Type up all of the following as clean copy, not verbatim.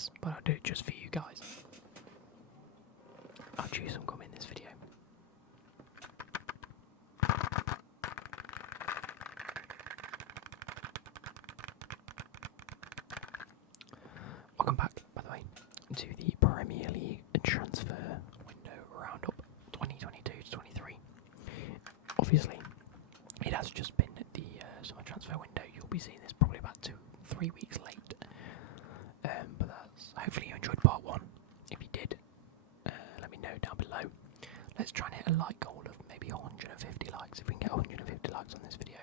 this, but I'll do it just for you guys. I'll chew some gum in this video. Welcome back, by the way, to the Premier League transfer window roundup 2022-23. Obviously, it has just been the summer transfer window. You'll be seeing this probably about 2-3 weeks late. But that's hopefully you enjoyed part one. If you did, let me know down below. Let's try and hit a like goal of maybe 150 likes. If we can get 150 likes on this video,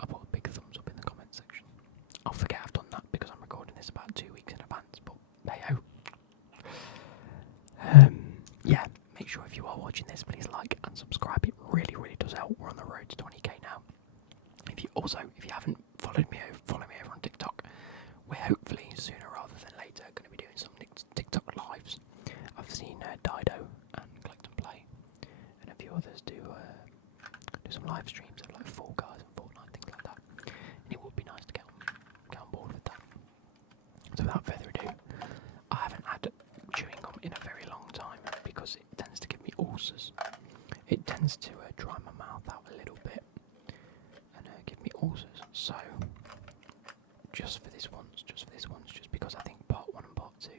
I'll put a big thumbs up in the comment section. I'll forget I've done that because I'm recording this about 2 weeks in advance, but hey ho. Yeah, make sure if you are watching this, please like and subscribe. It really, really does help. We're on the road to 20k now. If you haven't followed me, follow me over on TikTok. We're hopefully sooner rather than later going to be doing some TikTok lives. I've seen Dido and Collect and Play and a few others do some live streams of like Fall Guys and Fortnite, things like that. And it would be nice to get on board with that. So without further ado, I haven't had chewing gum in a very long time because it tends to give me ulcers. It tends to dry my mouth out a little bit and give me ulcers. So just for this once, just because I think part one and part two,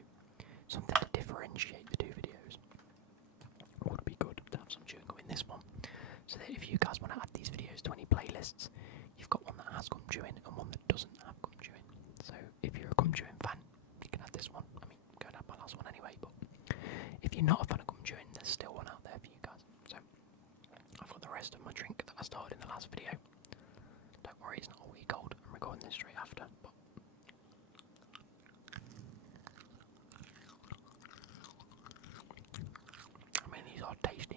something to differentiate the two videos, would be good to have some chewing gum in this one, so that if you guys want to add these videos to any playlists, you've got one that has gum chewing and one that doesn't have gum chewing. So if you're a gum chewing fan, you can add this one. I mean, go and add my last one anyway, but if you're not a fan of gum chewing, there's still one out there for you guys. So I've got the rest of my drink that I started in the last video. Don't worry, it's not a week old. I'm recording this straight after, but I mean, these are tasty.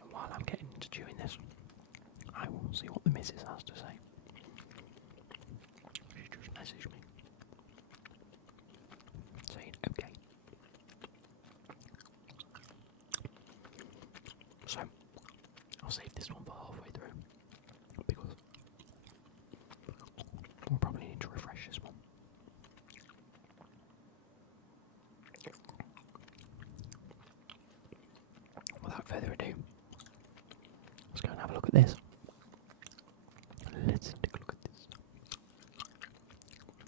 And while I'm getting into chewing this, I will see what the missus has to say. She just messaged me saying okay. So I'll save this one for halfway through because we'll probably need to refresh this one. Without further ado, let's go and have a look at this. Let's take a look at this.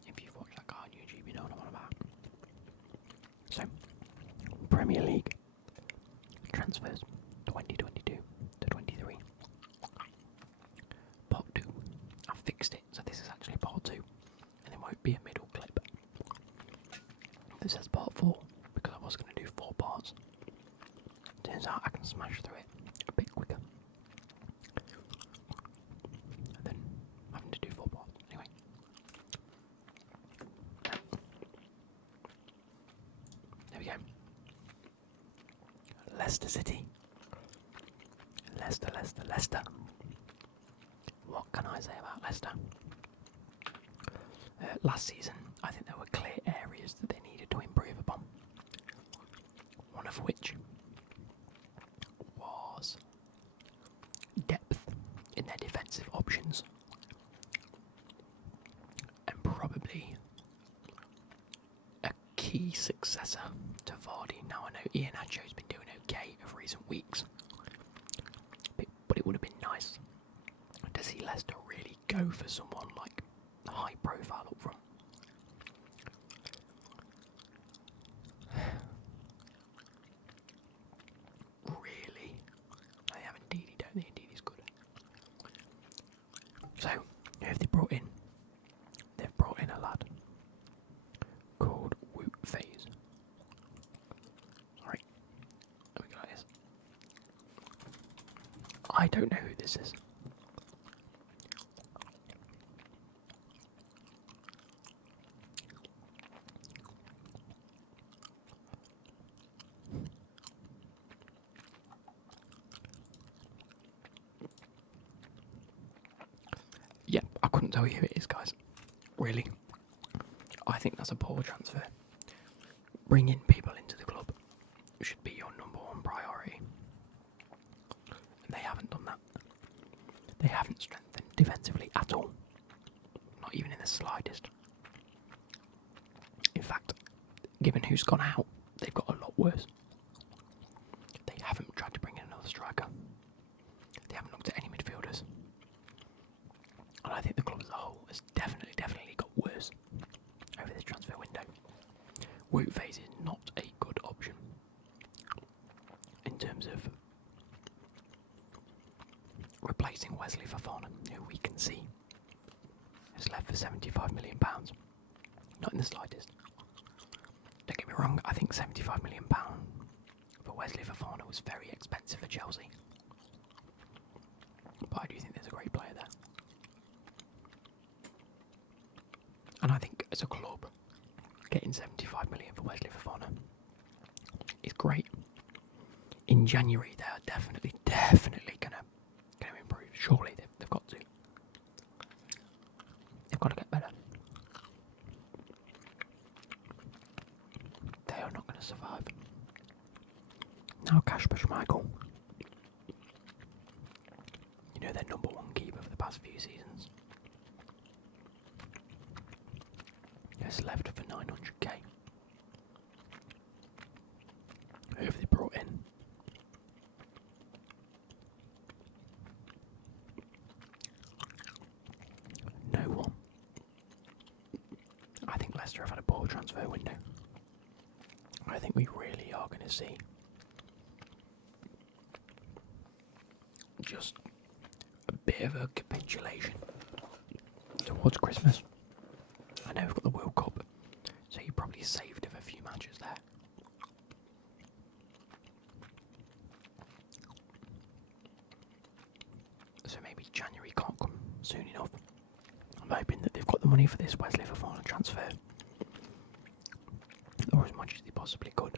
If you've watched that guy on YouTube, you know what I'm on about. So, Premier League transfers 2022 to 23. Part 2. I've fixed it, so this is actually part 2, and it won't be a middle clip. This says part 4 because I was going to do 4 parts. Turns out I can smash through it a bit quicker than having to do 4 parts. Anyway. There we go. Leicester City. Leicester. What can I say about Leicester? Last season, I think there were clear areas that they needed to improve upon. One of which was depth in their defensive options. And probably a key successor to Vardy. Now I know Ian Ancho's been doing okay of recent weeks, but it would have been nice to see Leicester really go for someone like high profile up front. Really? They have Ndidi, don't they? Ndidi's good. So, who have they brought in? They've brought in a lad called Woot Faze. Sorry. There we go, guys. I don't know who this is. Yeah, I couldn't tell you who it is, guys. Really. I think that's a poor transfer. Bringing people into the club should be your number one priority. haven't strengthened defensively at all. Not even in the slightest. In fact, given who's gone out, they've got a lot worse. They haven't tried to bring in another striker. They haven't looked at any midfielders. And I think the club as a whole has definitely got worse over this transfer window. Wout Faes is not a good option in terms of replacing Wesley Fofana, who we can see has left for £75 million. Not in the slightest. Don't get me wrong, I think £75 million for Wesley Fofana was very expensive for Chelsea. But I do think there's a great player there. And I think as a club, getting £75 million for Wesley Fofana is great. In January, they are definitely going to improve. Surely they've got to. They've got to get better. They are not going to survive. Now Kasper Schmeichel. You know, their number one keeper for the past few seasons. Has left for 900k. Who have they brought in? No one. I think Leicester have had a poor transfer window. I think we really are going to see just a bit of a capitulation towards Christmas. I know we've got the World Cup, so you're probably saved of a few matches there. So maybe January can't come soon enough. I'm hoping that they've got the money for this Wesley Fofana transfer, or as much as they possibly could.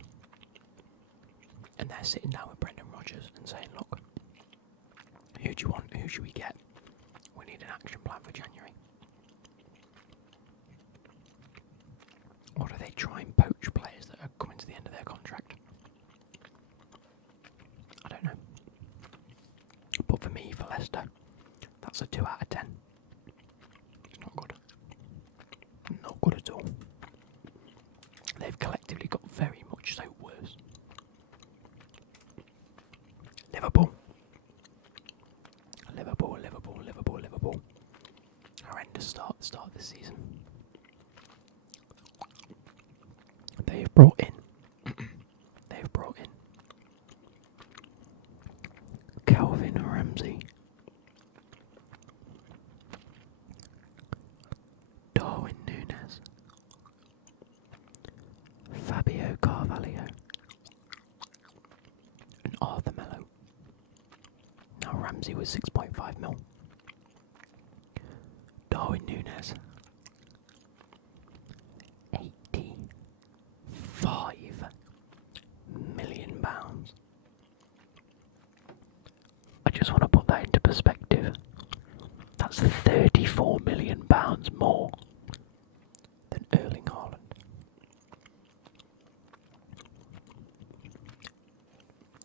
And they're sitting down with Brendan Rodgers and saying, look, who do you want? Who should we get? We need an action plan for January. Or do they try and poach players that are coming to the end of their contract? I don't know. But for me, for Leicester, that's a 2 out of 10. It's not good. Not good at all. They've collectively got very much so worse. Liverpool. Horrendous start of the season. They've brought in Calvin Ramsey, Darwin Núñez, Fabio Carvalho, and Arthur Melo. Now Ramsey was 6.5 mil. Darwin Núñez, £85 million. I just want to put that into perspective. That's £34 million more than Erling Haaland.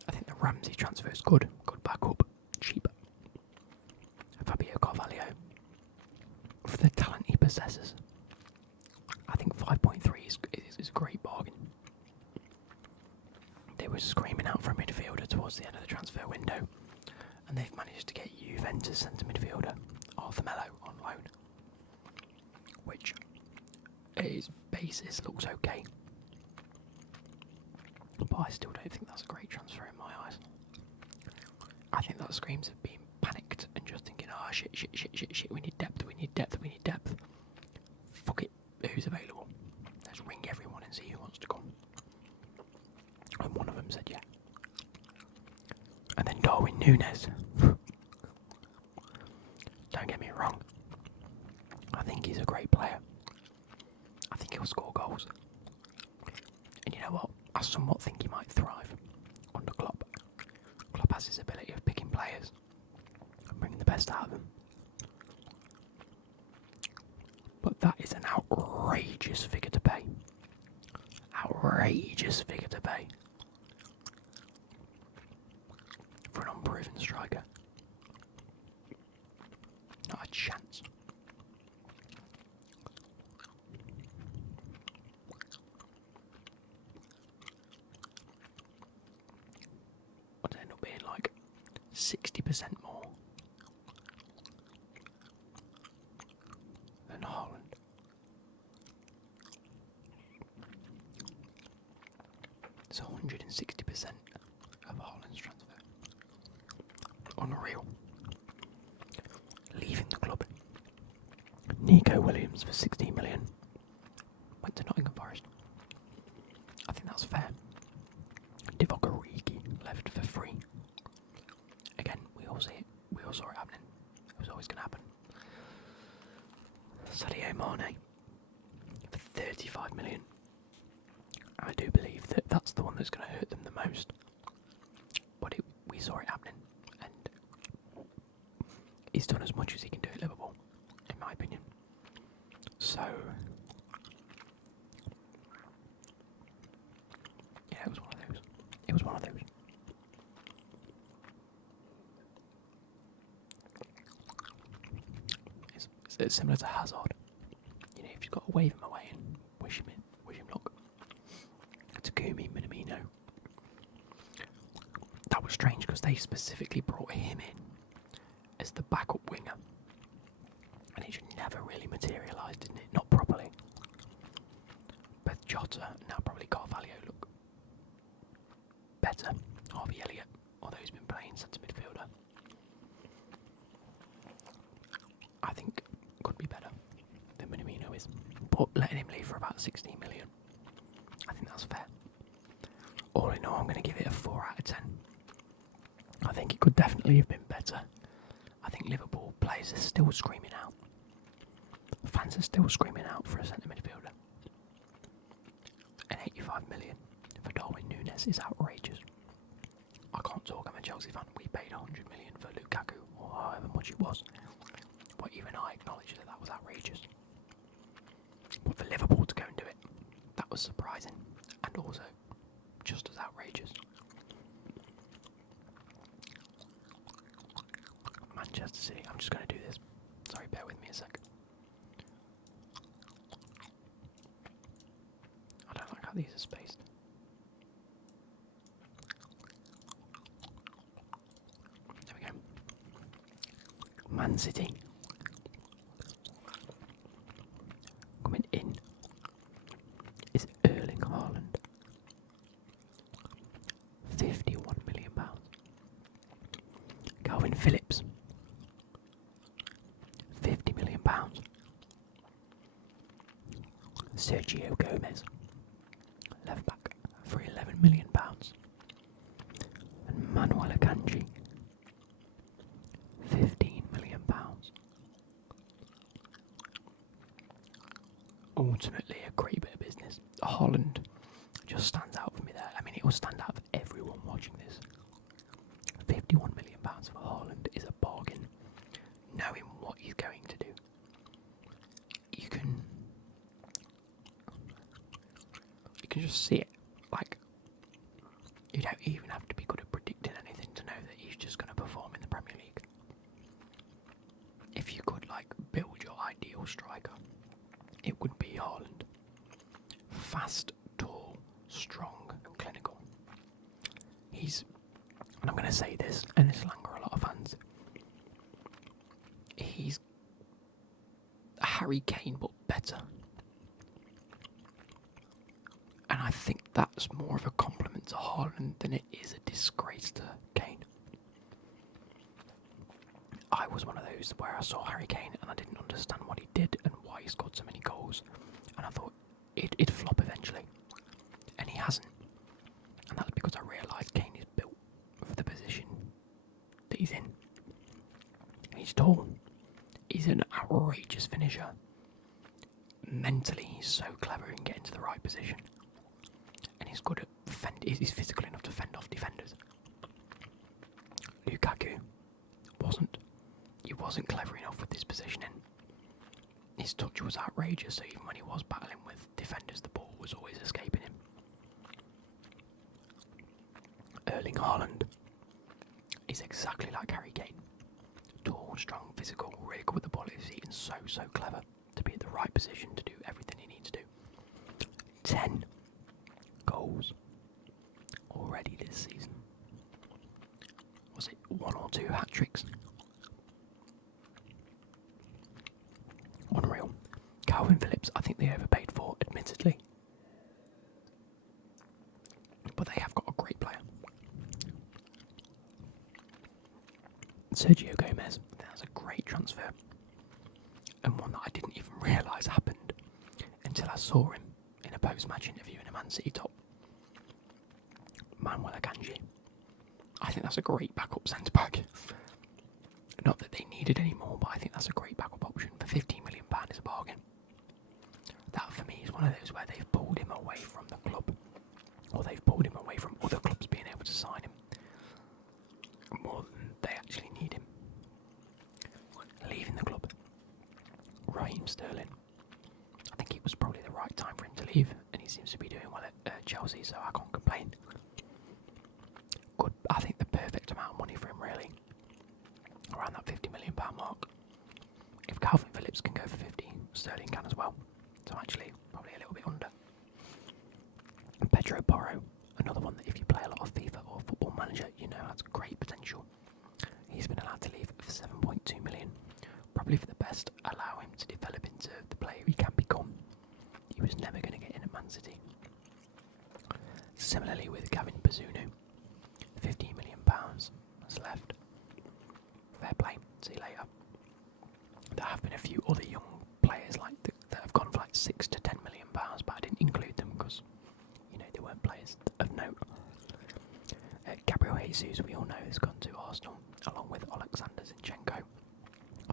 I think the Ramsey transfer is good. Good backup. Cheap. Fabio Carvalho, for the talent he possesses, I think 5.3 is a great bargain. They were screaming out for a midfielder towards the end of the transfer window, and they've managed to get Juventus centre midfielder Arthur Melo on loan, which at his basis looks okay, but I still don't think that's a great transfer in my eyes. I think that screams of being panicked and just thinking, oh shit, we need depth. Fuck it, who's available? Let's ring everyone and see who wants to come. And one of them said yeah. And then Darwin Núñez. Don't get me wrong. I think he's a great player. I think he'll score goals. And you know what? I somewhat think he might thrive under Klopp. Klopp has his ability of picking players and bringing the best out of them. But that is an outrageous figure to pay. Outrageous figure to pay for an unproven striker. 50% more than Haaland. It's 160% of Haaland's transfer. Unreal. Leaving the club. Nico Williams for 16 million. Went to Nottingham Forest. I think that's fair. Divock Origi left for free. Again, we all saw it happening. It was always going to happen. Sadio Mane for 35 million. I do believe that that's the one that's going to hurt them the most. But we saw it happening, and he's done as much as he can do at Liverpool, in my opinion. So, yeah, it was one of those. It was one of those. It's similar to Hazard. You know, if you've got to wave him away and wish him luck. Takumi Minamino. That was strange because they specifically brought him in as the backup winger. And it just never really materialised, didn't it? Not properly. But Jota, now probably Carvalho look better. Harvey Elliott, although he's been playing centre midfielder. I think could be better than Minamino is. But letting him leave for about 16 million, I think that's fair. All in all, I'm going to give it a 4 out of 10. I think it could definitely have been better. I think Liverpool players are still screaming out. Fans are still screaming out for a centre midfielder. And 85 million for Darwin Núñez is outrageous. I can't talk, I'm a Chelsea fan. We paid 100 million for Lukaku, or however much it was. But even I acknowledge that that was outrageous. But for Liverpool to go and do it, that was surprising. And also, just as outrageous. Manchester City, I'm just going to do this. Sorry, bear with me a sec. I don't like how these are spaced. There we go. Man City. Coming in is Erling Haaland. £51 million. Calvin Phillips. £50 million. Sergio Gomez, left back, for £11 million. And Manuel Akanji, £15 million. Ultimately, a great bit of business. Haaland just stands out for me there. I mean, it will stand out for everyone watching this. £51 million for Haaland is a bargain, knowing what he's going to do. You can just see it. Like, you don't even have to be good at predicting anything to know that he's just going to perform in the Premier League. If you could, like, build your ideal striker, it would be Haaland. Fast, tall, strong, and clinical. And I'm going to say this, and this will anger a lot of fans, he's Harry Kane, but better. And I think that's more of a compliment to Haaland than it is a disgrace to Kane. I was one of those where I saw Harry Kane and I didn't understand what he did and why he scored so many goals. And I thought it'd flop eventually. And he hasn't. And that's because I realised Kane is built for the position that he's in. He's tall. He's an outrageous finisher. Mentally, he's so clever in getting to the right position. And he's good at he's physical enough to fend off defenders. Lukaku wasn't. He wasn't clever enough with his positioning. His touch was outrageous, so even when he was battling with defenders, the ball was always escaping him. Erling Haaland is exactly like Harry Kane. Tall, strong, physical, really good with the ball at his feet, and so clever to be at the right position to do everything he needs to do. 10 goals already this season. Was it 1 or 2 hat-tricks. Unreal. Calvin Phillips, I think they overpaid for, admittedly. But they have got a great player. Sergio Gomez, that's a great transfer. And one that I didn't even realise happened until I saw him in a post-match interview in a Man City top. Manuel Akanji. I think that's a great backup centre-back. Not that they needed any more, but I think that's a great backup option. For £15 million is a bargain. That for me is one of those where they've pulled him away from the club. Or they've pulled him away from other clubs being able to sign him. More than they actually need him. Leaving the club. Raheem Sterling. I think it was probably the right time for him to leave. And he seems to be doing well at Chelsea, so I can't complain. Good. I think the perfect amount of money for him, really. Around that £50 million mark. If Calvin Phillips can go for 50, Sterling can as well. So actually, probably a little bit under. And Pedro Porro, another one that if you play a lot of FIFA or Football Manager, you know has great potential. He's been allowed to leave for 7.2 million. Probably for the best, allow him to develop into the player he can become. He was never going to get in at Man City. Similarly with Gavin Bazunu, £15 million has left. Fair play, see you later. There have been a few other young players like that have gone for like £6 to £10 million, but I didn't include them because they weren't players of note. Gabriel Jesus, we all know, has gone to Arsenal along with Alexander Zinchenko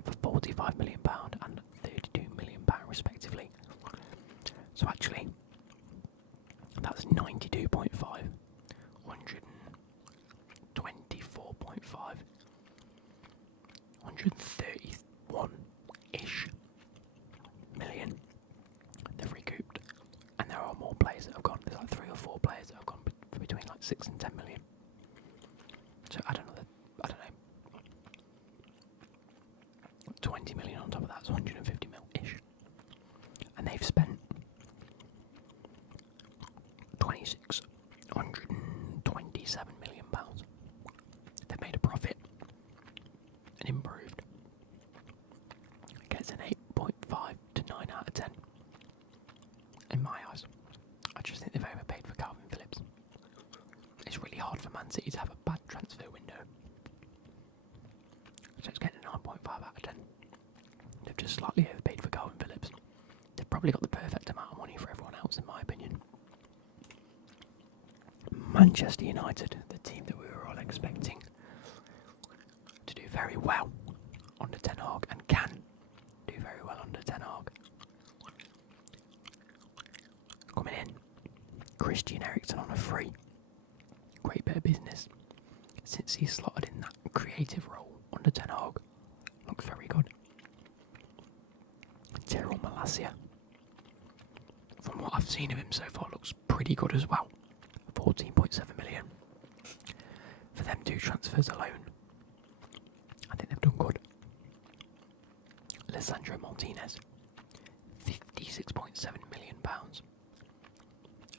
for £45 million and £32 million respectively. So actually, that's 92.5, 124.5, 131-ish million they've recouped. And there are more players that have gone. There's like 3 or 4 players that have gone for between like 6 and 10 million. So I don't know. 20 million on top of that's 150 mil-ish. And they've spent 127 million pounds. They've made a profit and improved. It gets an 8.5 to 9 out of 10. In my eyes. I just think they've overpaid for Calvin Phillips. It's really hard for Man City to have a bad transfer window. So it's getting a 9.5 out of 10. They've just slightly overpaid for Calvin Phillips. They've probably got the perfect amount of money for everyone else, in my opinion. Manchester United, the team that we were all expecting to do very well under Ten Hag and can do very well under Ten Hag. Coming in, Christian Eriksen on a free. Great bit of business. Since he's slotted in that creative role under Ten Hag, looks very good. Tyrell Malacia, from what I've seen of him so far, looks pretty good as well. 14.7 million. For them 2 transfers alone, I think they've done good. Lisandro Martinez, £56.7 million.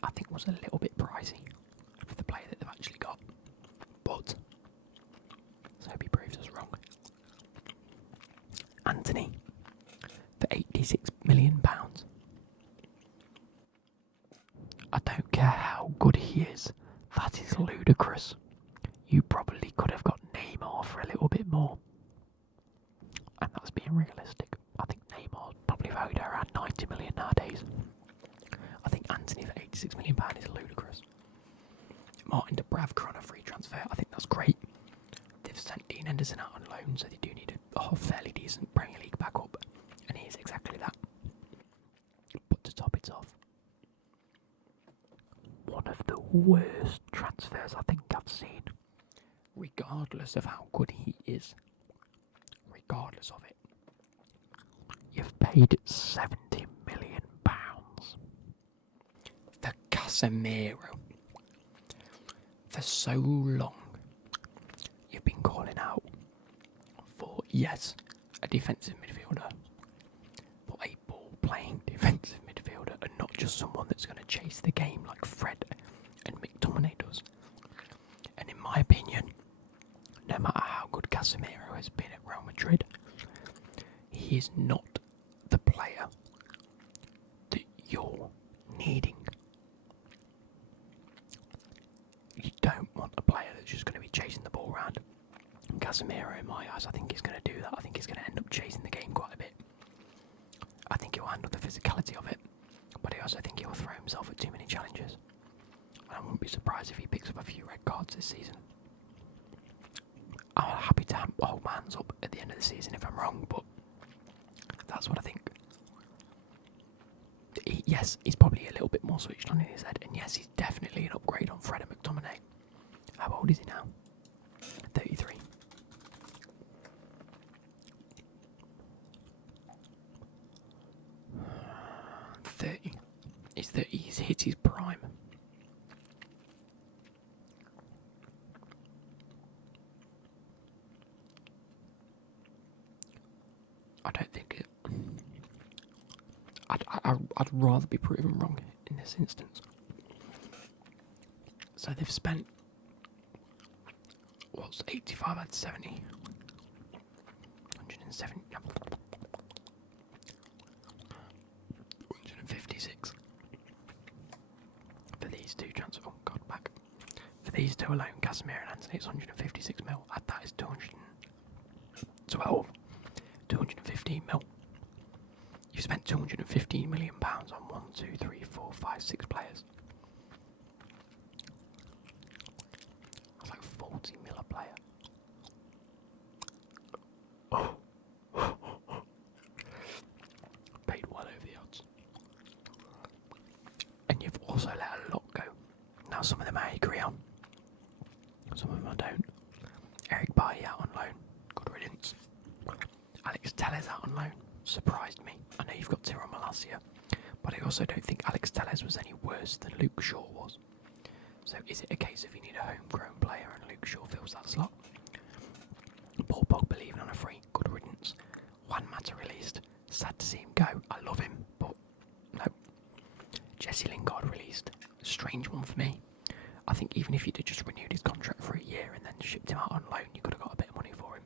I think was a little bit pricey for the player that they've actually got. But, so hope he proves us wrong. Anthony, for £86 million. I don't care how good he is, that is ludicrous. You probably could have got Neymar for a little bit more. And that's being realistic. I think Neymar's probably valued around 90 million nowadays. I think Anthony for £86 million is ludicrous. Martin Dubravka on a free transfer, I think that's great. They've sent Dean Henderson out on loan, so they do need a fairly decent Premier League backup. And he is exactly that. But to top it off, one of the worst transfers I think I've seen, regardless of how good he is, regardless of it. You've paid £70 million for Casemiro. For so long, you've been calling out for, yes, a defensive midfielder, but a ball-playing defensive midfielder, and not just someone that's going to chase the game like Fred and McTominay does. And in my opinion, no matter how Casemiro has been at Real Madrid. He is not the player that you're needing. You don't want a player that's just going to be chasing the ball around. Casemiro, in my eyes, I think he's going to do that. I think he's going to end up chasing the game quite a bit. I think he'll handle the physicality of it, but I also think he'll throw himself at too many challenges. And I wouldn't be surprised if he picks up a few red cards this season. I'm happy to hold my hands up at the end of the season if I'm wrong, but that's what I think. Yes, he's probably a little bit more switched on in his head, and yes, he's definitely an upgrade on Fred and McTominay. How old is he now? 33. He's 30. He's hit his prime. I don't think it. I'd rather be proven wrong in this instance. So they've spent, what's 85 out of 70? 107. 156 for these two transfers. Oh God, back. For these two alone, Casemiro and Anthony, it's 156 mil. Add that is 212. 215 mil. You've spent £215 million on 1, 2, 3, 4, 5, 6 players. That's like 40 mil a player. Oh. Paid well over the odds. And you've also let a lot go. Now some of them I agree on. Some of them I don't. Eric Bailly out on loan. Good riddance. Alex Telles out on loan. Surprised me. I know you've got Tyrone Malacia, but I also don't think Alex Telles was any worse than Luke Shaw was. So is it a case of you need a homegrown player and Luke Shaw fills that slot? Paul Pogba leaving on a free. Good riddance. Juan Mata released. Sad to see him go. I love him, but no. Jesse Lingard released. Strange one for me. I think even if you'd have just renewed his contract for a year and then shipped him out on loan, you could have got a bit of money for him.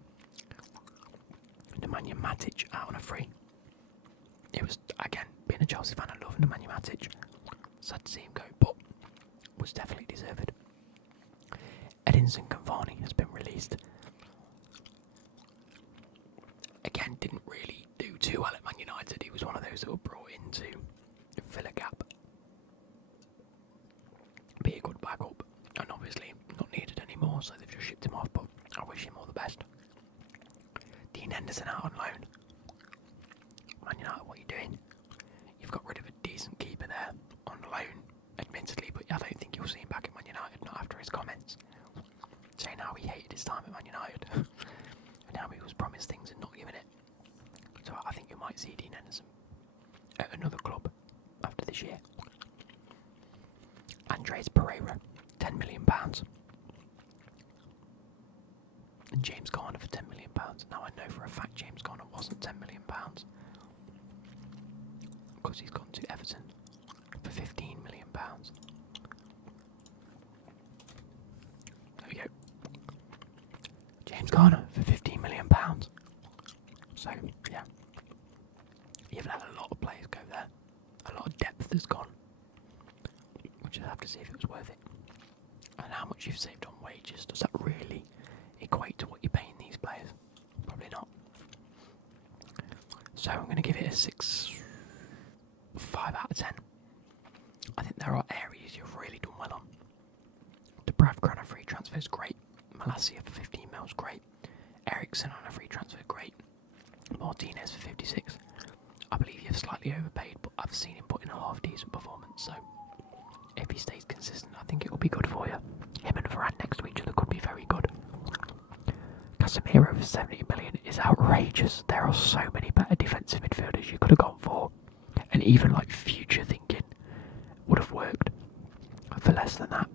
Nemanja Matic out on a free. It was, again, being a Chelsea fan, I love Nemanja Matic. Sad to see him go, but was definitely deserved. Edinson Cavani has been released. Again, didn't really do too well at Man United. He was one of those that were brought in to fill a gap. Be a good backup, and obviously not needed anymore, so they've just shipped him off, but I wish him all the best. Dean Henderson out on loan. Man United, what are you doing? You've got rid of a decent keeper there on loan, admittedly, but I don't think you'll see him back at Man United, not after his comments. Saying how he hated his time at Man United, and how he was promised things and not given it. So I think you might see Dean Henderson at another club after this year. Andres Pereira, £10 million. And James Garner for £10 million. Now I know for a fact James Garner wasn't £10 million. Because he's gone to Everton for £15 million. There we go. James Garner for £15 million. So, yeah. You've let a lot of players go there. A lot of depth has gone. We'll just have to see if it was worth it. And how much you've saved on wages. Does that really equate to what you're paying these players? Probably not. So I'm going to give it a 5 out of 10. I think there are areas you've really done well on. Dubravka on a free transfer is great. Malacia for 15 mils, great. Ericsson on a free transfer, great. Martinez for 56. I believe you've slightly overpaid, but I've seen him put in a half decent performance, so if he stays consistent, I think it will be good for you. Him and Varane next to each other could be very good. Casemiro for 70 million is outrageous. There are so many better defensive midfielders you could have gone for, and even like future thinking would have worked for less than that.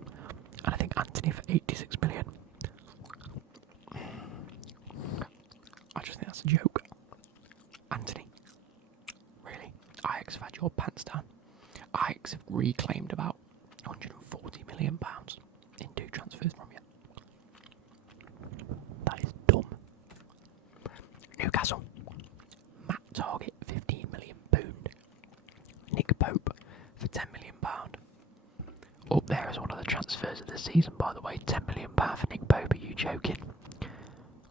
And I think Anthony for 86 million. I just think that's a joke. Anthony, really? Ajax have had your pants down. Ajax have reclaimed about £140 million in 2 transfers from you. That is dumb. Newcastle. Matt Target, £15 million. Nick Pope for £10 million. Up there is one of the transfers of the season, by the way. £10 million for Nick Pope. Are you joking?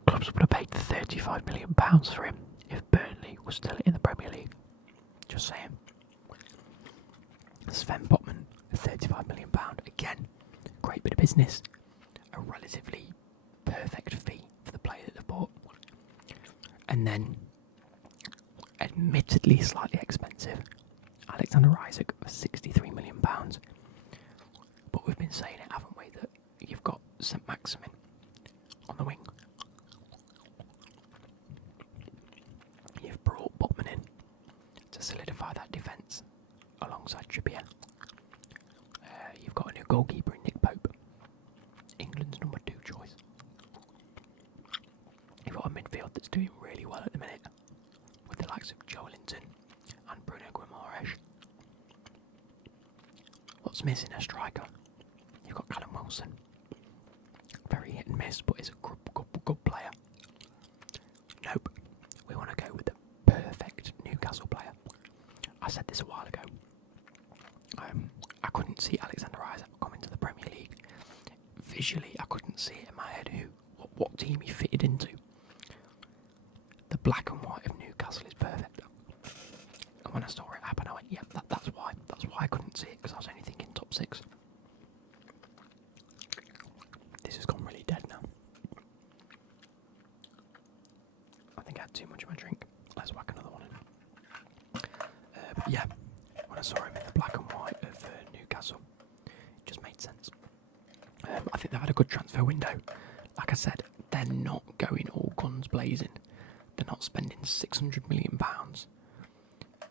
Clubs would have paid £35 million for him if Burnley was still in the Premier League. Just saying. Sven Botman, £35 million. Again, great bit of business. A relatively perfect fee for the player that they bought. And then, admittedly slightly expensive, Alexander Isak for £63 million. But we've been saying it, haven't we, that you've got St Maximin on the wing. You've brought Botman in to solidify that defence alongside Trippier. You've got a new goalkeeper in Nick Pope, England's number 2 choice. You've got a midfield that's doing really well at the minute, with the likes of Joe Linton and Bruno Guimaraes. What's missing? A striker. You've got Callum Wilson. Very hit and miss, but he's a good player. Nope. We want to go with the perfect Newcastle player. I said this a while ago. I couldn't see Alexander Isak coming to the Premier League. Visually, I couldn't see it in my head what team he fitted into. The black and white of Newcastle is perfect. And when I saw it happen, I went, yep, that's why. That's why I couldn't see it, because I was only thinking top 6. This has gone really dead now. I think I had too much of my drink. Let's whack another one in. But yeah, when I saw him in the black and white of Newcastle, it just made sense. I think they've had a good transfer window. Like I said, they're not going all guns blazing. They're not spending £600 million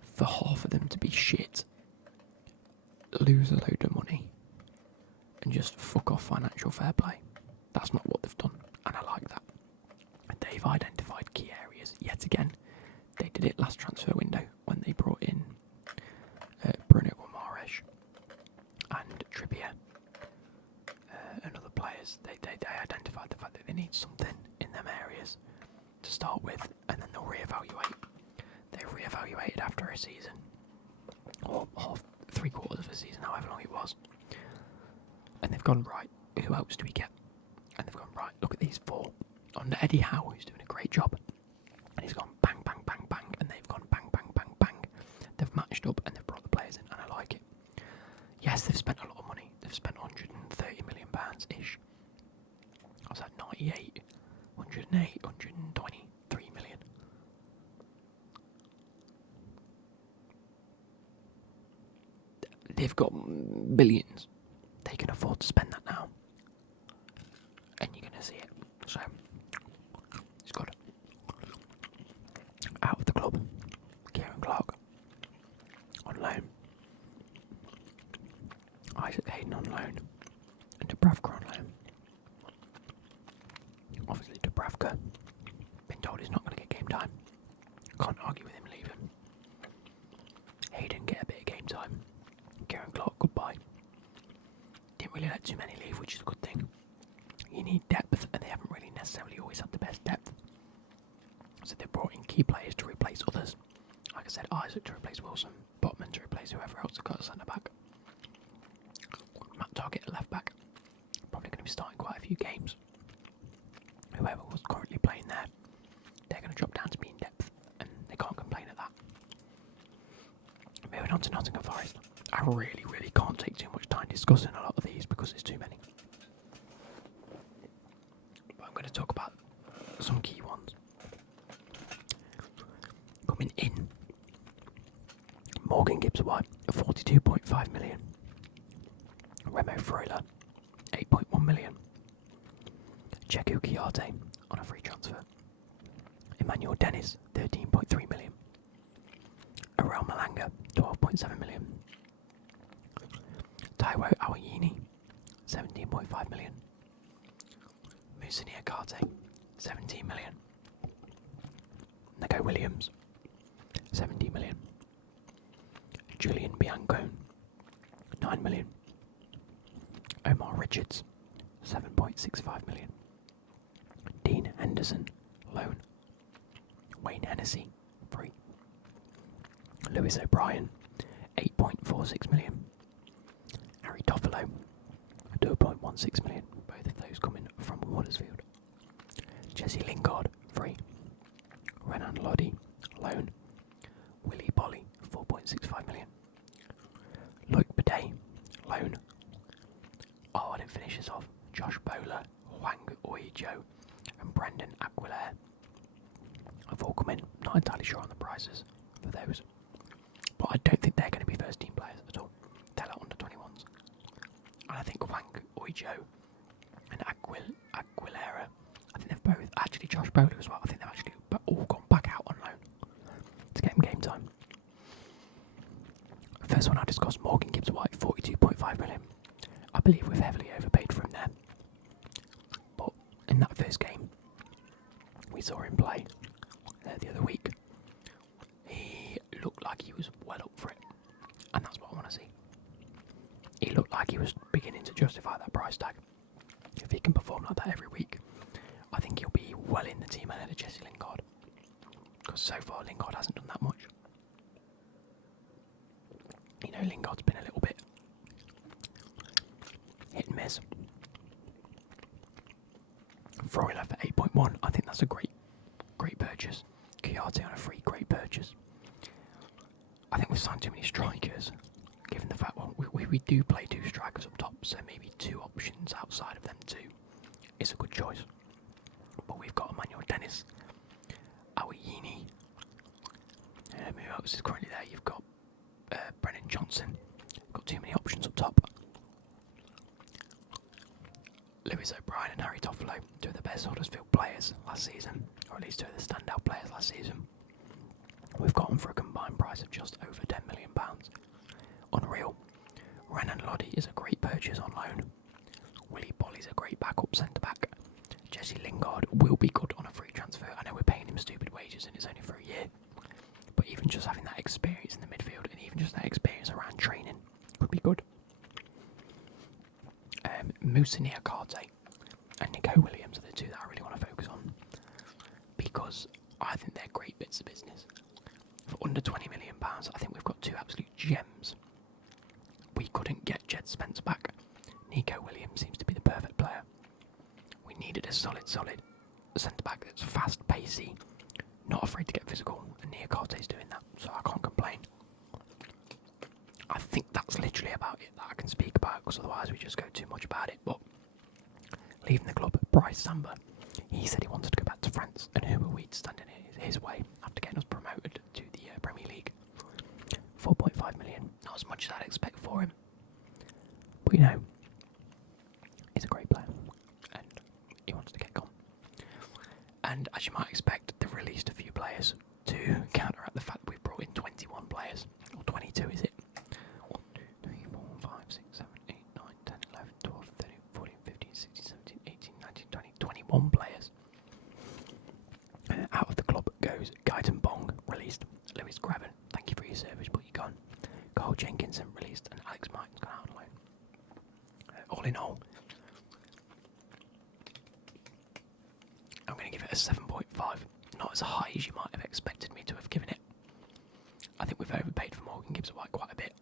for half of them to be shit, lose a load of money, and just fuck off financial fair play. That's not what they've done, and I like that. They've identified key areas yet again. They did it last transfer window when they brought in Bruno Guimaraes and Trippier and other players. They identified the fact that they need something in them areas to start with, and then they'll reevaluate. They reevaluated after a season, or 3/4 of a season, however long it was, and they've gone, right, who else do we get? And they've gone, right, look at these 4 under Eddie Howe, who's doing a great job, and he's gone bang, bang, bang, bang, and they've gone bang, bang, bang, bang. They've matched up and they've brought the players in, and I like it. Yes, they've spent a lot of money. They've spent £130 million ish. I was at 98, 108, 123 million. They've got billions. They can afford to spend that now, and you're going to see it. So it's good. Out of the club, Kieran Clark on loan, Isaac Hayden on loan, and Dubravka on loan. Obviously Dubravka, been told he's not going to get game time. Can't argue with him leaving. Hayden get a bit of game time. Kieran Clark, goodbye. Didn't really let too many leave, which is a good thing. You need depth, and they haven't really necessarily always had the best depth. So they brought in key players to replace others. Like I said, Isaac to replace Wilson, Botman to replace whoever else has got a centre back. Matt Target at left back. Probably going to be starting quite a few games. Whoever was currently playing there, they're going to drop down to be in depth, and they can't complain at that. Moving on to Nottingham Forest. I really can't take too much time discussing a lot of these because there's too many. But I'm going to talk about some key ones. Coming in, Morgan Gibbs-White, 42.5 million. Remo Freuler, 8.1 million. Cheku Kiarte on a free transfer. Emmanuel Dennis, 13.3 million. Arel Malanga, 12.7 million. Taiwo Awayini, 17.5 million. Musa Niakate, 17 million. Nico Williams, 17 million. Julian Bianco, 9 million. Omar Richards, 7.65 million. Dean Henderson, loan, Wayne Hennessy, free. Lewis O'Brien, 8.46 million. Harry Toffolo, 2.16 million. Both of those coming from Huddersfield. Jesse Lingard, free. Renan Lodi, loan. Willie Bolly, 4.65 million. Loic Bidet, loan. Oh, I didn't finish this off. Josh Bowler, Hwang Ui-jo, and Brendan Aguilera have all come in. Not entirely sure on the prices for those, but I don't think they're going to be first team players at all. They're like under 21s. And I think Hwang Ui-jo and Aguilera, I think they've both, actually Josh Bowler as well, I think they've actually all gone back out on loan to get them game time. First one I discussed, Morgan Gibbs-White, 42.5 million. I believe we've heavily overpaid for him there. But in that first game, we saw him play the other week. He looked like he was well up for it. And that's what I want to see. He looked like he was beginning to justify that price tag. If he can perform like that every week, I think he'll be well in the team ahead of Jesse Lingard. Because so far Lingard hasn't done that much. You know, Lingard's been a little bit hit and miss. Freuler for 8.1. I think that's a great purchase. Kouyaté on a free, great purchase. I think we've signed too many strikers, given the fact we do play two strikers up top, so maybe two options outside of them two is a good choice. But we've got Emmanuel Dennis, Awayini, who else is currently there? You've got Brennan Johnson. Got too many options up top. Lewis O'Brien and Harry Toffolo, two of the best Huddersfield players last season, or at least two of the standout players last season. We've got them for a combined price of just over £10 million. Unreal. Renan Lodi is a great purchase on loan. Willie Bolly's a great backup centre-back. Jesse Lingard will be good on a free transfer. I know we're paying him stupid wages and it's only for a year. But even just having that experience in the midfield and even just that experience around training would be good. Moussa Niakate and Nico Williams are the two that I really want to focus on, because I think they're great bits of business. For under £20 million, I think we've got two absolute gems. We couldn't get Jed Spence back. Nico Williams seems to be the perfect player. We needed a solid centre-back that's fast, pacey, not afraid to get physical, and Niakate's doing that, so I can't complain. I think that's literally about it that I can speak about, because otherwise we just go too much about it. But leaving the club, Bryce Samba, he said he wanted to go back to France, and who are we to stand in his way after getting us promoted to the Premier League? 4.5 million, not as much as I'd expect for him, but you know, he's a great player, and he wants to get gone. And as you might expect, they've released a few players to counteract the fact we've brought in 21 players, or 22 is it? 1, 2, 3, 4, 5, 6, 7, 8, 9, 10, 11, 12, 13, 14, 15, 16, 17, 18, 19, 20, 21 players. Out of the club goes Guyton Bong, released. Lewis Graven, thank you for your service, but you're gone. Carl Jenkinson, released, and Alex Martin's gone out on loan. All in all, I'm going to give it a 7.5. Not as high as you might have expected me to have given it. I think we've overpaid for Morgan Gibbs-White quite a bit,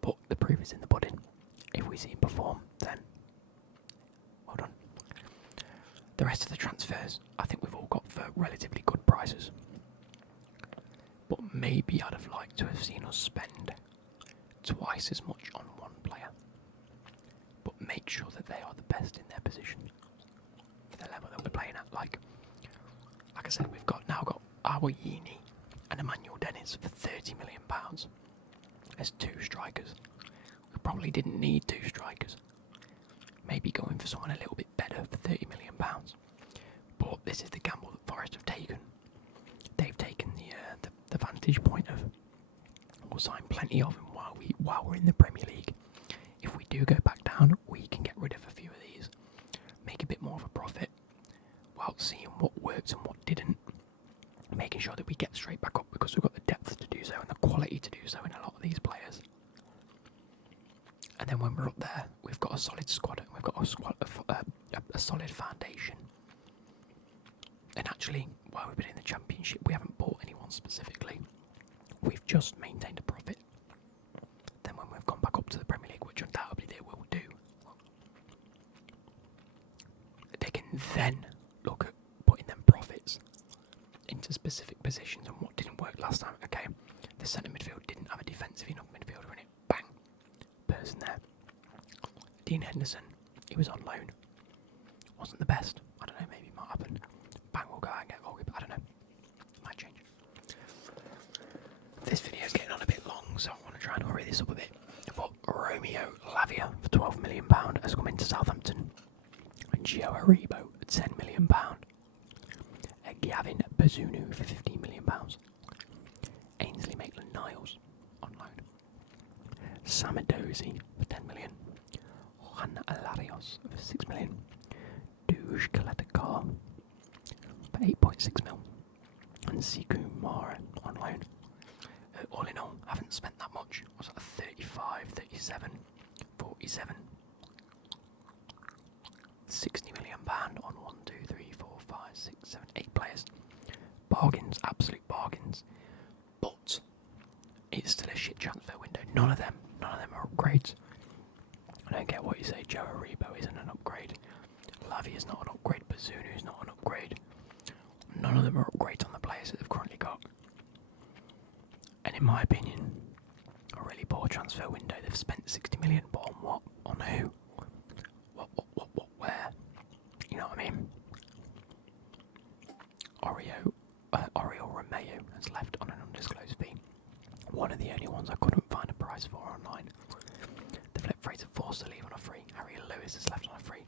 but the proof is in the pudding. If we see him perform, then well done. The rest of the transfers, I think we've all got for relatively good prices. But maybe I'd have liked to have seen us spend twice as much on one player. But make sure that they are the best in their position, for the level that we're playing at. Like I said, we've now got Awayini and Emmanuel Dennis for £30 million as two strikers. We probably didn't need two strikers. Maybe going for someone a little bit better for £30 million. But this is the gamble that Forest have taken. They've taken the vantage point of we'll sign plenty of them while we're in the Premier League. If we do go back down, we can get rid of a few of these, make a bit more of a profit, while seeing what worked and what didn't, making sure that we get straight back up, because we've got the depth to do so and the quality to do so in a lot of these players. And then when we're up there, we've got a solid squad and we've got a solid foundation. And actually, while we've been in the Championship, we haven't bought anyone specifically. We've just maintained a profit. Then when we've gone back up to the Premier League, which undoubtedly they will do, they can then look at putting them profits into specific positions. And what didn't work last time, okay, the centre midfield didn't have a defensive enough midfielder in it. Bang, person there. Dean Henderson, he was on loan. Wasn't the best. I don't know, maybe it might happen. Bang, we'll go out and get a goalkeeper. I don't know. Might change. This video's getting on a bit long, so I want to try and hurry this up a bit. But Romeo Lavia for £12 million has come into Southampton. And Joe Aribo at £10 million. Gavin Bazunu for £15 million. Ainsley Maitland-Niles on loan. Samadozi for £10 million. Juan Alarios for £6 million. Duj Kalatakar for 8.6 mil. And Siku Mara on loan. All in all, haven't spent that much. Was that 35, 37, 47, £60 million on 1, 2, 3, 4, 5, 6, 7, 8 players. Bargains, absolute bargains. But it's still a shit transfer window. None of them are upgrades. I don't get what you say. Joe Aribo isn't an upgrade. Lavi is not an upgrade. Bazunu is not an upgrade. None of them are upgrades on the players that they've currently got. And in my opinion, a really poor transfer window. They've spent 60 million, but on what? On who? What, where? You know what I mean? Oriol Romeo has left on an undisclosed fee. One of the only ones I couldn't find a price for online. They've let Fraser Forster leave on a free. Harry Lewis has left on a free.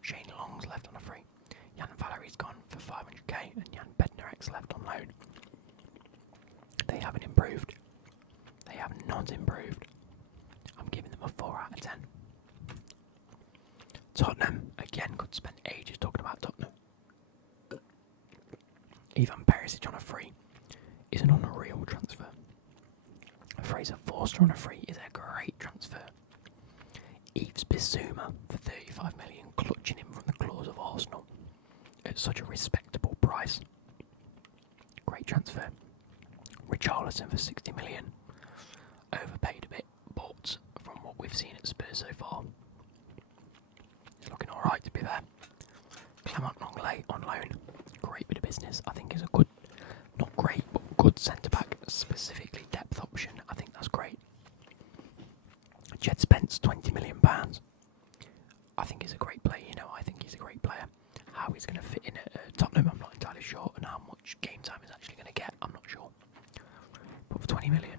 Shane Long's left on a free. Jan Valerie's gone for 500k, and Jan Bednarek's left on loan. They haven't improved. They have not improved. I'm giving them a 4 out of 10. Tottenham, again, could spend ages talking about Tottenham. Ivan Perisic on a free is an unreal transfer. Fraser Forster on a free is a great transfer. Yves Bissouma for 35 million, clutching him from the claws of Arsenal at such a respectable price. Great transfer. Richarlison for 60 million. Overpaid a bit, but from what we've seen at Spurs so far, it's looking alright to be fair. Clement Lenglet on loan. Great bit of business. I think is a good, not great, but good centre-back, specifically depth option. I think that's great. Jed Spence, £20 million. I think he's a great player, I think he's a great player. How he's going to fit in at Tottenham, I'm not entirely sure, and how much game time he's actually going to get, I'm not sure. But for 20 million,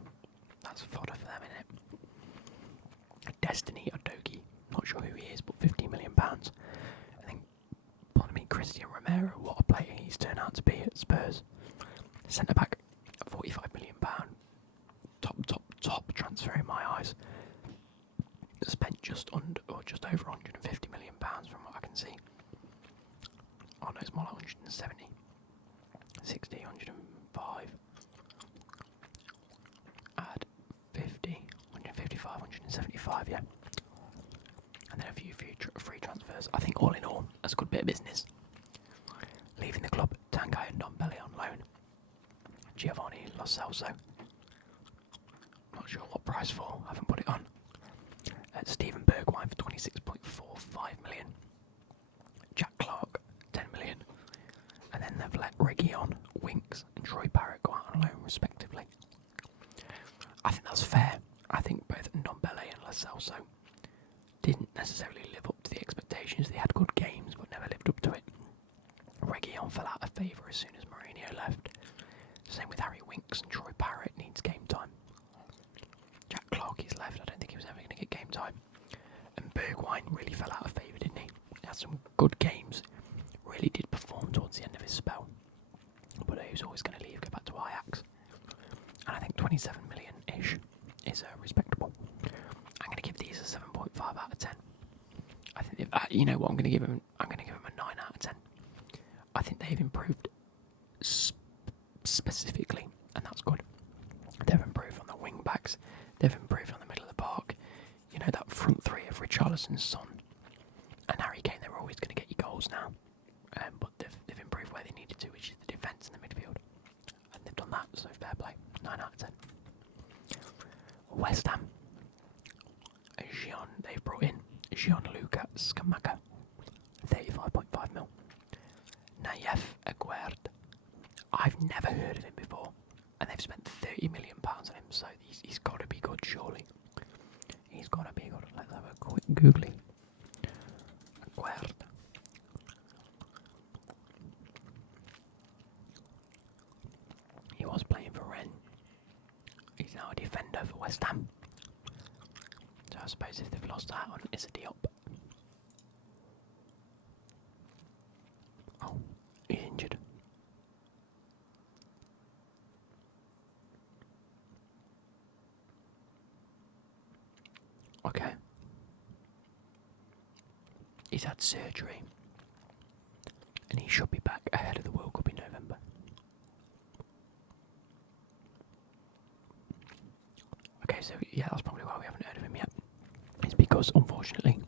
that's fodder for them, isn't it? Destiny Udogie, not sure who he is, but £15 million. I think, pardon me, Christian Romero, what a player he's turned out to be at Spurs. Centre back, £45 million. Top transfer in my eyes. Spent just over 150 million pounds from what I can see. Oh no, it's more like 170, 60, 105. Add 50, 155, 175, yeah. And then a few free transfers. I think all in all, that's a good bit of business. Leaving the club, Tanguy and Ndombele on loan. Giovanni Lo Celso. Not sure what price for, haven't put it on. Stephen Bergwijn for 26.45 million. Jack Clark, 10 million. And then they've let Reguilon, Winks and Troy Parrott go out on loan respectively. I think that's fair. I think both Ndombele and Lo Celso didn't necessarily live up to the expectations. They had good games but never lived up to it. Reguilon fell out of favour as soon as Mourinho left. Same with Harry Winks, and Troy Parrott needs game time. Jack Clark is left. I don't think he was ever going to get game time. And Bergwijn really fell out of favour, didn't he? He had some good games. Really did perform towards the end of his spell. But he was always going to leave, go back to Ajax. And I think 27 million-ish is respectable. I'm going to give these a 7.5 out of 10. I think you know what I'm going to give them. I'm going to give them a 9 out of 10. I think they've improved specifically, and that's good. They've improved on the wing backs. They've improved on the middle of the park. That front three of Richarlison, Son, and Harry Kane. They're always going to get you goals now, but they've improved where they needed to, which is the defence and the midfield. And they've done that, so fair play. 9 out of 10. West Ham. They've brought in Gianluca Scamacca. 35.5 mil. Nayef Aguerd. I've never heard of him before. And they've spent £30 million on him, so he's got to be good, surely. He's got to be good. Let's have a quick googly. Aguerd. He was playing for Rennes. He's now a defender for West Ham. So I suppose if they've lost out on Issa Diop. Oh, he's injured. Okay. He's had surgery. And he should be back ahead of the World Cup in November. Okay, so yeah, that's probably why we haven't heard of him yet. It's because, unfortunately,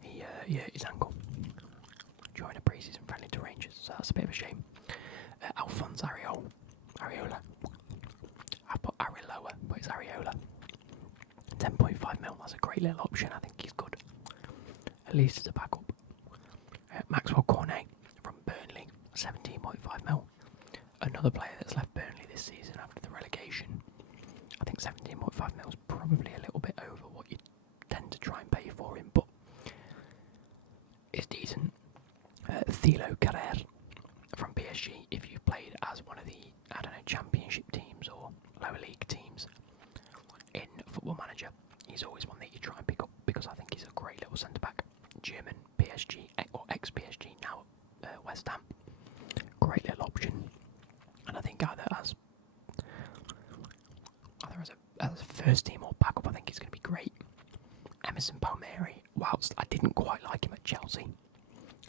he hurt his ankle during a pre-season friendly to Rangers, so that's a bit of a shame. Alphonse Areola. I put Areola, but it's Areola. 10.5 mil, that's a great little option. I think he's good. At least as a backup. Maxwell Cornet from Burnley, 17.5 mil. Another player that's left Burnley this season after the relegation. I think 17.5 mil is probably a little bit over what you tend to try and pay for him, but it's decent. Thilo Carrère from PSG, if you've played as one of the, I don't know, championship teams or lower league teams in Football Manager, he's always one that you try and pick up because I think he's a great little centre-back. German, PSG, or ex-PSG, now West Ham. Great little option. And I think either as a first team or backup, I think he's going to be great. Emerson Palmieri, whilst I didn't quite like him at Chelsea,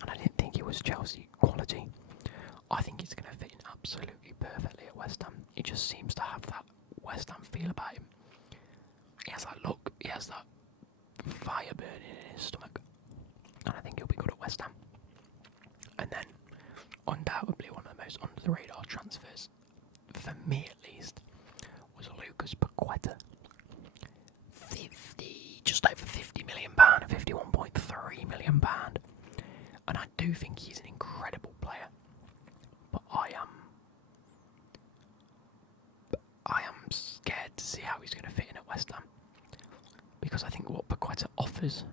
and I didn't think he was Chelsea quality, I think he's going to fit in absolutely perfectly at West Ham. He just seems to have that West Ham feel about him. He has that look, he has that fire burning in his stomach, and I think he'll be good at West Ham. And then, undoubtedly, one of the most under the radar transfers, for me at least, was Lucas Paqueta. Just over £50 million, £51.3 million. And I do think he's an incredible player. But I am scared to see how he's going to fit in at West Ham. Because I think what Paqueta offers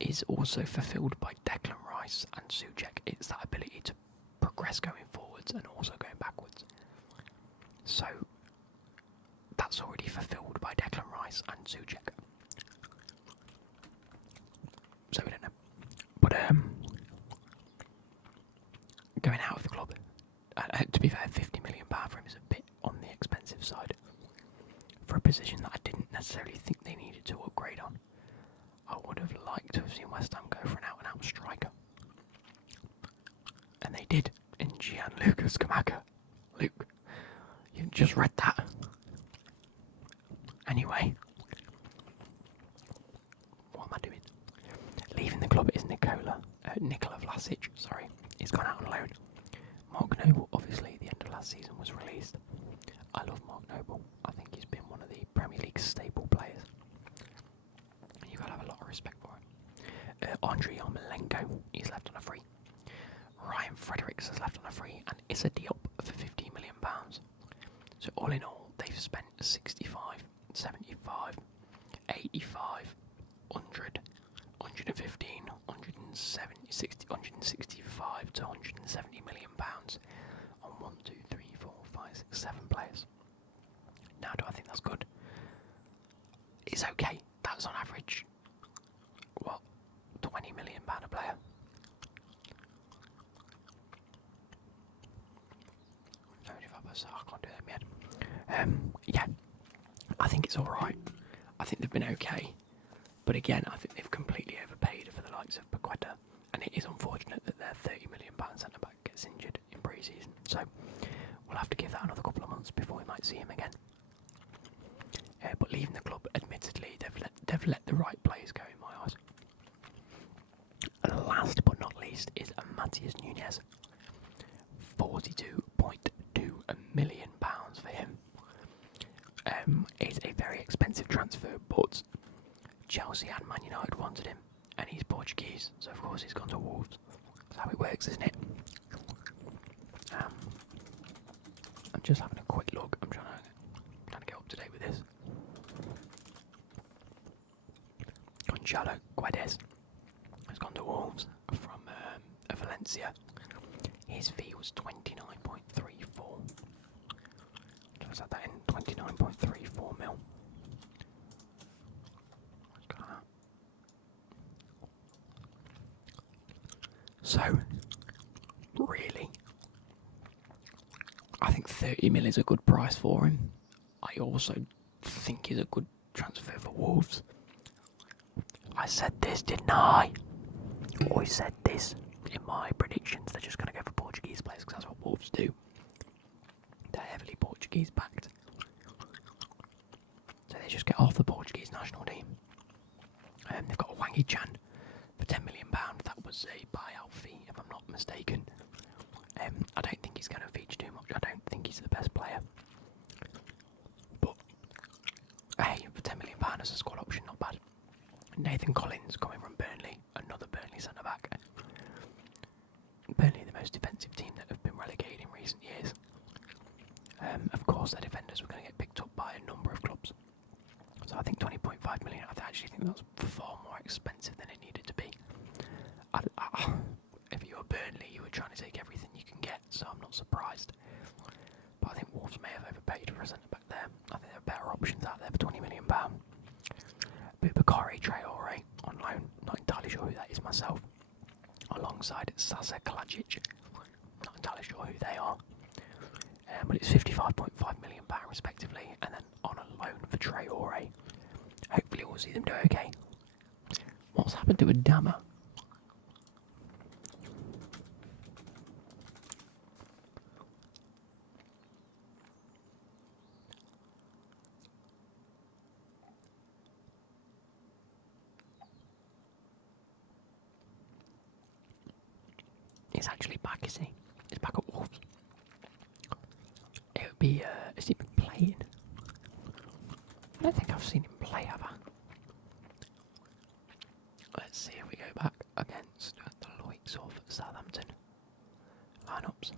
is also fulfilled by Declan Rice and Soucek. It's that ability to progress going forwards and also going backwards. So that's already fulfilled by Declan Rice and Soucek. So we don't know. But going out of the club, to be fair, £50 million for him is a bit on the expensive side for a position that I didn't necessarily think they needed to upgrade on. I would have liked to have seen West Ham go for an out-and-out striker. And they did in Gianluca Scamacca. Luke, you've just read that. Anyway, what am I doing? Leaving the club is Nikola Vlasic, he's gone out on loan. Mark Noble, obviously, the end of last season was released. I love Mark Noble. I think he's been one of the Premier League's staple players. You've got to have a lot of respect for him. Andriy Yarmolenko, he's left on a free. Ryan Fredericks has left on a free, and Issa Diop for £15 million. So all in all, they've spent 65, 75, 85, 100, 115, 170, 60, 165 to 170 million pounds on 1, 2, 3, 4, 5, 6, 7 players. Now, do I think that's good? It's okay. That's on average, what, £20 million a player? I can't do that yet. Yeah, I think it's alright. I think they've been okay. But again, I think they've completely overpaid for the likes of Paqueta. And it is unfortunate that their £30 million centre-back gets injured in pre-season. So we'll have to give that another couple of months before we might see him again. But leaving the club, admittedly, they've let the right players go in my eyes. And last but not least is a man Matthias Nunes. £42.2 million for him. It's a very expensive transfer, but Chelsea and Man United wanted him, and he's Portuguese, so of course he's gone to Wolves. That's how it works, isn't it? I'm just having a quick look. I'm trying to get up to date with this. Gonzalo Guedes has gone to Wolves from Valencia. His fee was 29.34. Let's add that in. 29.34 mil. So, really, I think 30 mil is a good price for him. I also think he's a good transfer for Wolves. I said this, didn't I? I said this in my predictions. They're just going to go for Portuguese players because that's what Wolves do. They're heavily Portuguese backed. So they just get off the Portuguese national team. They've got a Wangy Chan for £10 million. That was a buyout fee, if I'm not mistaken. I don't think he's going to feature too much. I don't think he's the best player. But, hey, for £10 million as a squad option, not bad. Nathan Collins coming from Burnley, another Burnley centre-back. Burnley, the most defensive team that have been relegated in recent years. Of course, their defenders were going to get picked up by a number of clubs. So I think 20.5 million, I actually think that's far more expensive than it needed to be. If you were Burnley, you were trying to take everything you can get, so I'm not surprised. But I think Wolves may have overpaid for a centre-back there. I think there are better options out there for £20 million. Boubakary Traore on loan, not entirely sure who that is myself. Alongside Sasa Kalajic, not entirely sure who they are. But it's £55.5 million respectively, and then on a loan for Traore. Hopefully we'll see them do okay. What's happened to Adama? He's actually back, is he? He's back at Wolves. It would be, has he been playing? I don't think I've seen him play, have I? Let's see if we go back against the likes of Southampton. Lineups.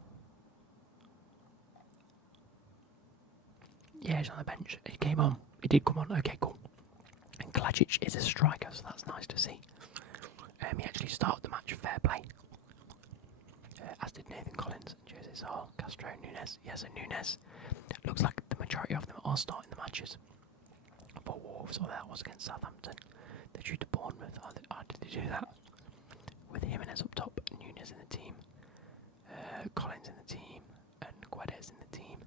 Yeah, he's on the bench. He came on. He did come on. Okay, cool. And Kalajic is a striker, so that's nice to see. He actually started the match. Fair play. As did Nathan Collins and Jose Castro Nunes. Yes, so Nunes. Looks like the majority of them are starting the matches for Wolves, or that was against Southampton. They drew to Bournemouth. Did they do that? With Jimenez up top, Nunes in the team, Collins in the team, and Guedes in the team.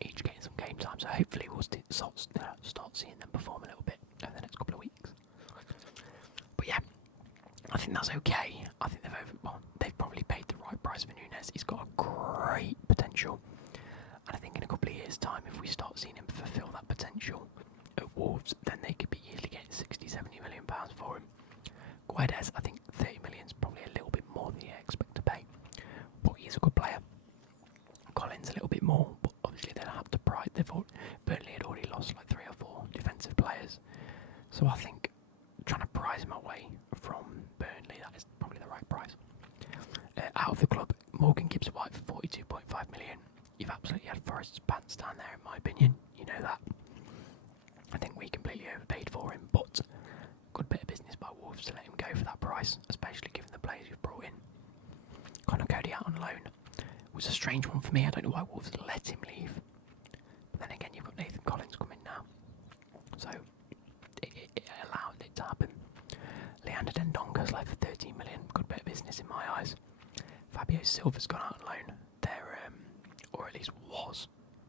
Each getting some game time, so hopefully we'll start seeing them perform a little bit over the next couple of weeks. But yeah, I think that's okay. I think they've probably paid the right price for Nunes. He's got a great potential. And I think in a couple of years' time, if we start seeing him fulfil that potential at Wolves, then they could be easily getting £60-70 million for him. Guedes, I think 30 million is probably a little bit more than you expect to pay. But he's a good player. Collins a little bit more, but obviously they'll have to pride. Burnley had already lost like 3 or 4 defensive players. So I think trying to prize him away from Burnley, that is probably the right price. Out of the club, Morgan Gibbs-White for £42.5 million. You've absolutely had Forest's pants down there, in my opinion. You know that. I think we completely overpaid for him, but good bit of business by Wolves to let him go for that price, especially given the players you've brought in. Connor Cody out on loan. It was a strange one for me. I don't know why Wolves let him leave. But then again, you've got Nathan Collins coming now. So it allowed it to happen. Leander Dendonka's left for 13 million. Good bit of business in my eyes. Fabio Silva's gone out on loan. Or at least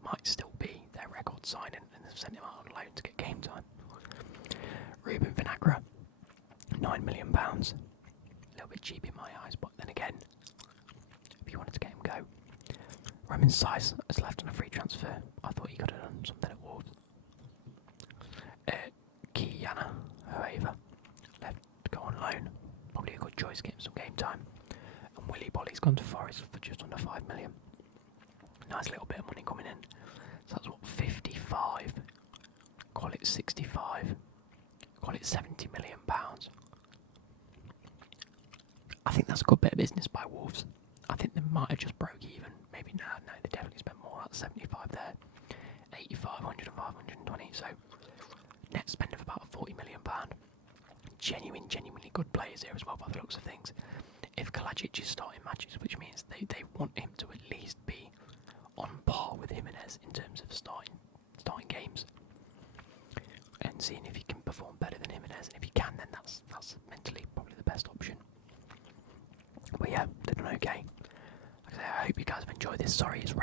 might still be their record signing, and they've sent him out on loan to get game time. Ruben Vinagre, £9 million. A little bit cheap in my eyes, but then again, if you wanted to get him go. Roman Saiz has left on a free transfer. I thought he could have done something at Wolves. Kiyana, however, left to go on loan. Probably a good choice, get him some game time. Willy Bolly's gone to Forest for just under 5 million. Nice little bit of money coming in. So that's what, 55. Call it 65. Call it £70 million. I think that's a good bit of business by Wolves. I think they might have just broke even. Maybe no, they definitely spent more. That's 75 there. 85, 100 and 520. So net spend of about £40 million. Genuinely good players here as well by the looks of things. If Kalajic is starting matches, which means they want him to at least be on par with Jimenez in terms of starting games and seeing if he can perform better than Jimenez, and if he can, then that's mentally probably the best option. But yeah, they've done okay. Like I say, I hope you guys have enjoyed this. Sorry, it's